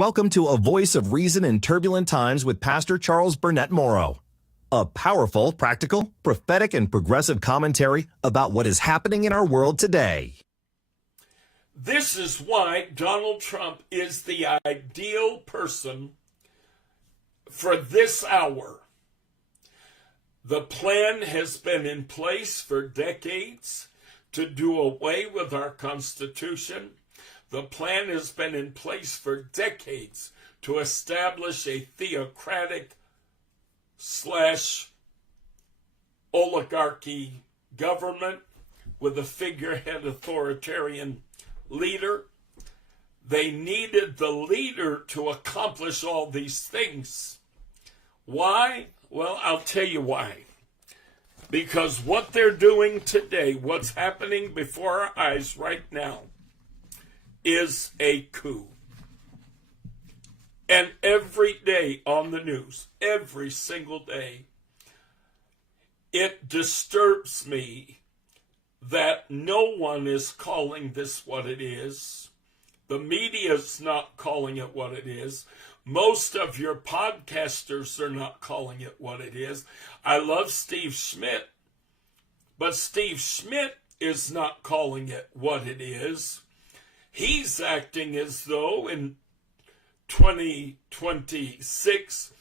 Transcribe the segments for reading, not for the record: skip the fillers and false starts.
Welcome to A Voice of Reason in Turbulent Times with Pastor Charles Burnett-Morrow. A powerful, practical, prophetic, and progressive commentary about what is happening in our world today. This is why Donald Trump is the ideal person for this hour. The plan has been in place for decades to do away with our Constitution. The plan has been in place for decades to establish a theocratic / oligarchy government with a figurehead authoritarian leader. They needed the leader to accomplish all these things. Why? Well, I'll tell you why. Because what they're doing today, what's happening before our eyes right now, is a coup. And every day on the news, every single day, it disturbs me that no one is calling this what it is. The media's not calling it what it is. Most of your podcasters are not calling it what it is. I love Steve Schmidt, but Steve Schmidt is not calling it what it is. He's acting as though in 2026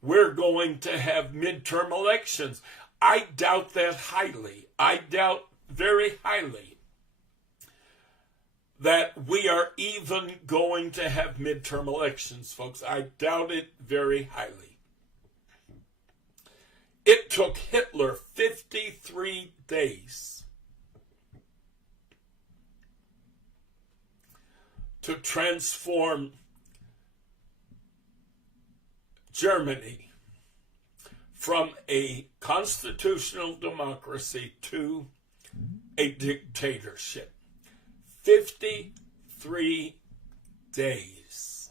we're going to have midterm elections. I doubt that highly. I doubt very highly that we are even going to have midterm elections, folks. I doubt it very highly. It took Hitler 53 days to transform Germany from a constitutional democracy to a dictatorship. 53 days.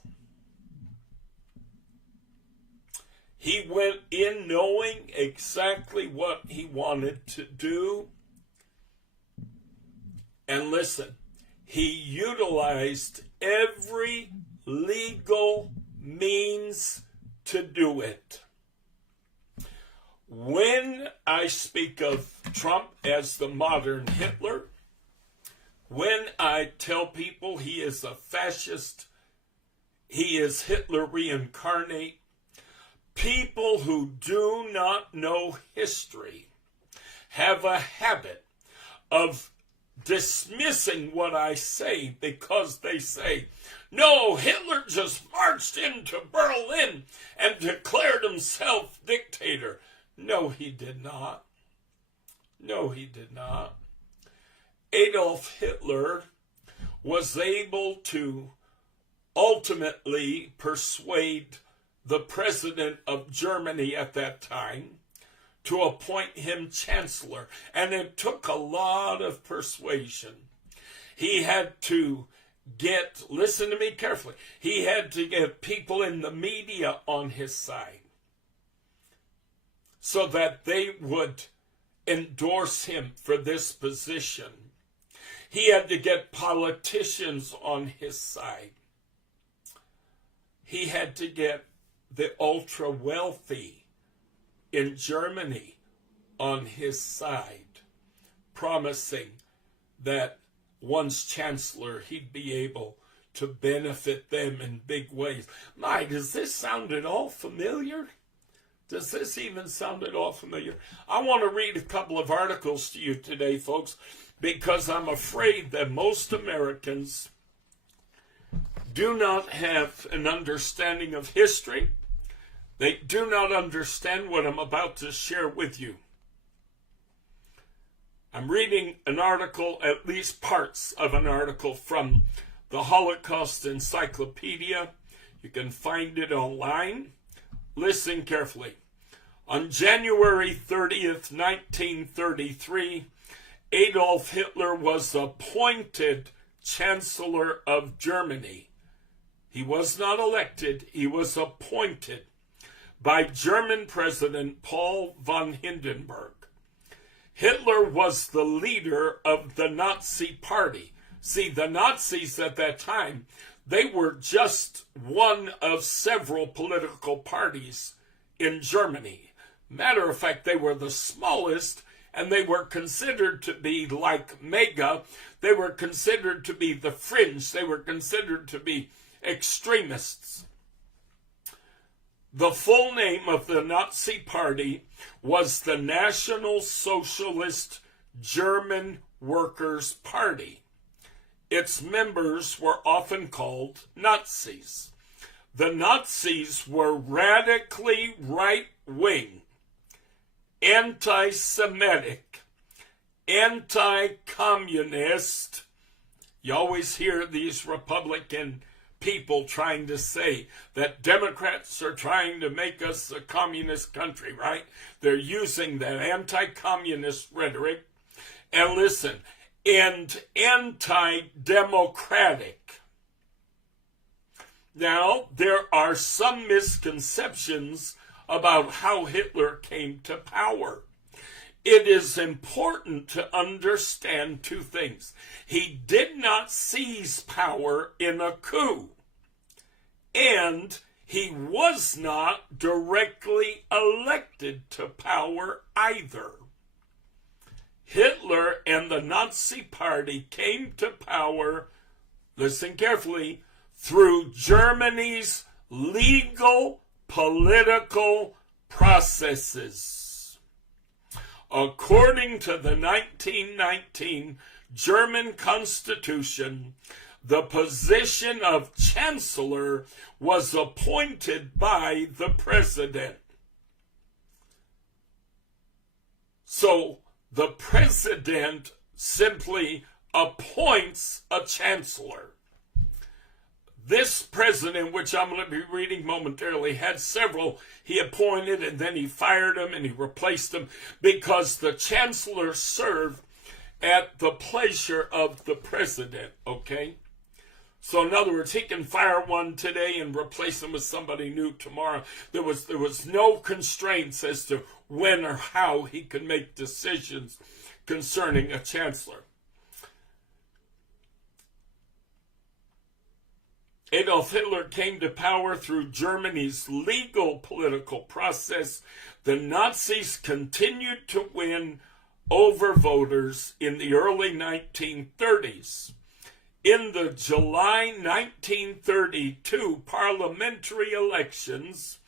He went in knowing exactly what he wanted to do. And listen, he utilized every legal means to do it. When I speak of Trump as the modern Hitler, when I tell people he is a fascist, he is Hitler reincarnate, people who do not know history have a habit of dismissing what I say because they say, no, Hitler just marched into Berlin and declared himself dictator. No, he did not. No, he did not. Adolf Hitler was able to ultimately persuade the president of Germany at that time to appoint him chancellor. And it took a lot of persuasion. He had to get, listen to me carefully, he had to get people in the media on his side so that they would endorse him for this position. He had to get politicians on his side. He had to get the ultra wealthy in Germany on his side, promising that once chancellor, he'd be able to benefit them in big ways. My, does this sound at all familiar? Does this even sound at all familiar? I want to read a couple of articles to you today, folks, because I'm afraid that most Americans do not have an understanding of history. They do not understand what I'm about to share with you. I'm reading an article, at least parts of an article from the Holocaust Encyclopedia. You can find it online. Listen carefully. On January 30th, 1933, Adolf Hitler was appointed Chancellor of Germany. He was not elected, he was appointed by German President Paul von Hindenburg. Hitler was the leader of the Nazi Party. See, the Nazis at that time, They were just one of several political parties in Germany. Matter of fact, they were the smallest, and they were considered to be like MAGA. They were considered to be the fringe. They were considered to be extremists. The full name of the Nazi Party was the National Socialist German Workers' Party. Its members were often called Nazis. The Nazis were radically right-wing, anti-Semitic, anti-communist. You always hear these Republican people trying to say that Democrats are trying to make us a communist country, right? They're using that anti-communist rhetoric. And listen, and anti-democratic. Now, there are some misconceptions about how Hitler came to power. It is important to understand two things. He did not seize power in a coup, and he was not directly elected to power either. Hitler and the Nazi Party came to power, listen carefully, through Germany's legal political processes. According to the 1919 German Constitution, the position of Chancellor was appointed by the President. So the President simply appoints a Chancellor. This president, which I'm going to be reading momentarily, had several he appointed, and then he fired them and he replaced them because the chancellor served at the pleasure of the president, okay? So in other words, he can fire one today and replace him with somebody new tomorrow. There was no constraints as to when or how he could make decisions concerning a chancellor. Adolf Hitler came to power through Germany's legal political process. The Nazis continued to win over voters in the early 1930s. In the July 1932 parliamentary elections,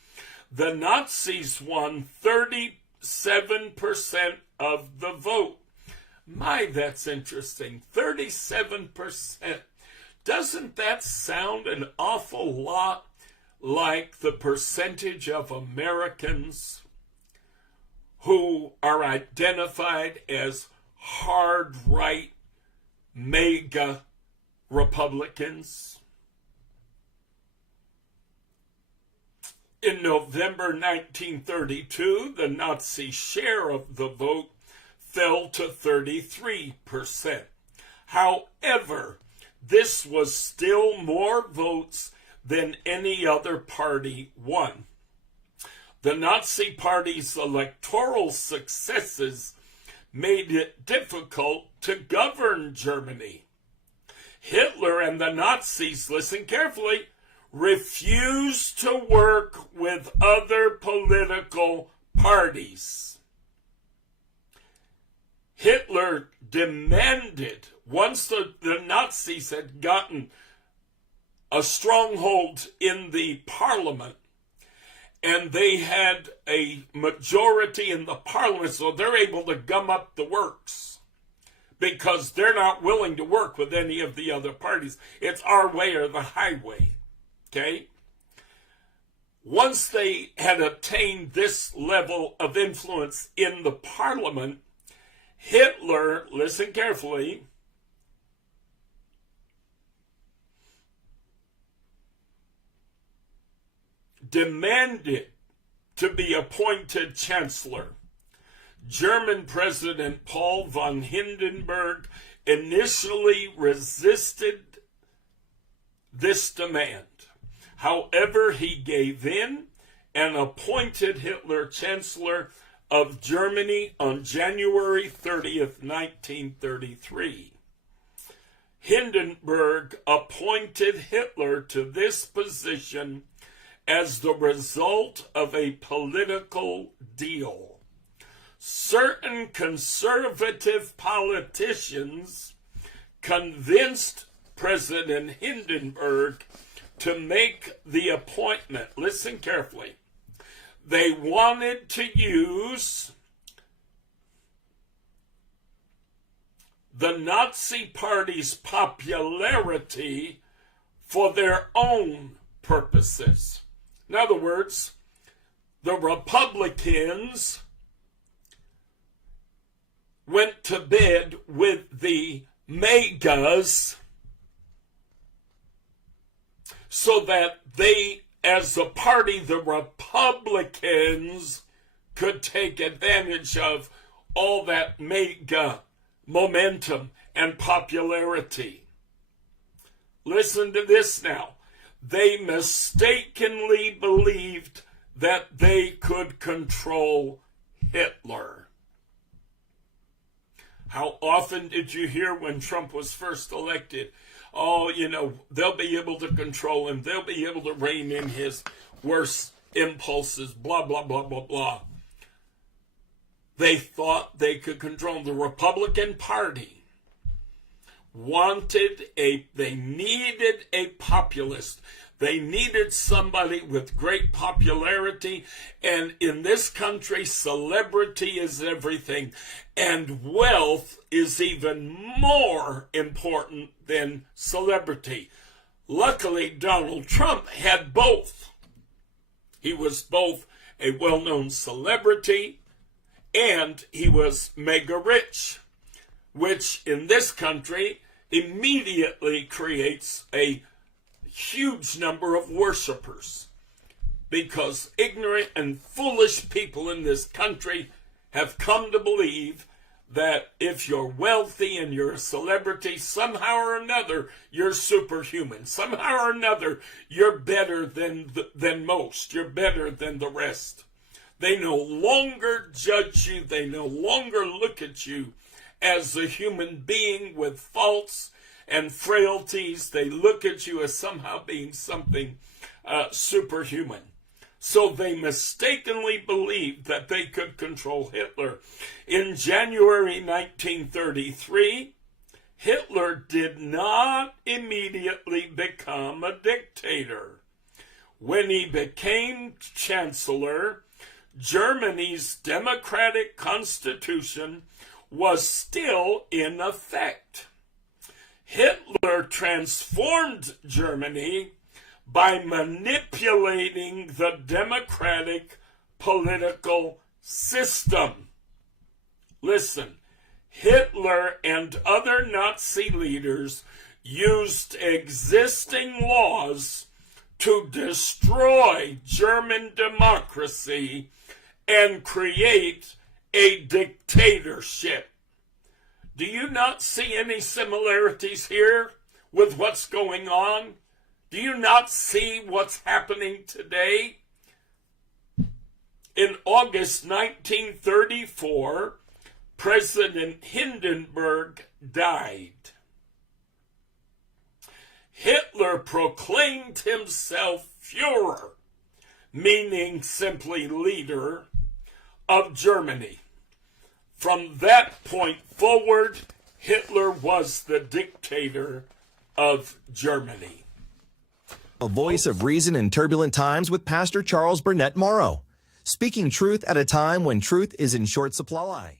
the Nazis won 37% of the vote. My, that's interesting. 37%. Doesn't that sound an awful lot like the percentage of Americans who are identified as hard right MAGA Republicans? In November 1932, the Nazi share of the vote fell to 33%. However, this was still more votes than any other party won. The Nazi Party's electoral successes made it difficult to govern Germany. Hitler and the Nazis, listen carefully, refused to work with other political parties. Hitler demanded, once the Nazis had gotten a stronghold in the parliament, and they had a majority in the parliament, so they're able to gum up the works because they're not willing to work with any of the other parties. It's our way or the highway, okay? Once they had obtained this level of influence in the parliament, Hitler, listen carefully, demanded to be appointed chancellor. German President Paul von Hindenburg initially resisted this demand. However, he gave in and appointed Hitler chancellor of Germany on January 30th, 1933. Hindenburg appointed Hitler to this position as the result of a political deal. Certain conservative politicians convinced President Hindenburg to make the appointment. Listen carefully. They wanted to use the Nazi Party's popularity for their own purposes. In other words, the Republicans went to bed with the MAGAs so that they, as a party, the Republicans, could take advantage of all that MAGA momentum and popularity. Listen to this now. They mistakenly believed that they could control Hitler. How often did you hear when Trump was first elected? Oh, they'll be able to control him. They'll be able to rein in his worst impulses, blah, blah, blah, blah, blah. They thought they could control the Republican Party. They needed a populist. They needed somebody with great popularity. And in this country, celebrity is everything. And wealth is even more important than celebrity. Luckily, Donald Trump had both. He was both a well-known celebrity and he was mega rich, which in this country immediately creates a huge number of worshipers, because ignorant and foolish people in this country have come to believe that if you're wealthy and you're a celebrity, somehow or another you're superhuman. Somehow or another you're better than most. You're better than the rest. They no longer judge you. They no longer look at you as a human being with faults and frailties. They look at you as somehow being something superhuman. So they mistakenly believed that they could control Hitler. In January 1933, Hitler did not immediately become a dictator. When he became chancellor, Germany's democratic constitution was still in effect. Hitler transformed Germany by manipulating the democratic political system. Listen, Hitler and other Nazi leaders used existing laws to destroy German democracy and create a dictatorship. Do you not see any similarities here with what's going on? Do you not see what's happening today? In August 1934, President Hindenburg died. Hitler proclaimed himself Führer, meaning simply leader, of Germany. From that point forward, Hitler was the dictator of Germany. A voice of reason in turbulent times with Pastor Charles Burnett-Morrow, speaking truth at a time when truth is in short supply.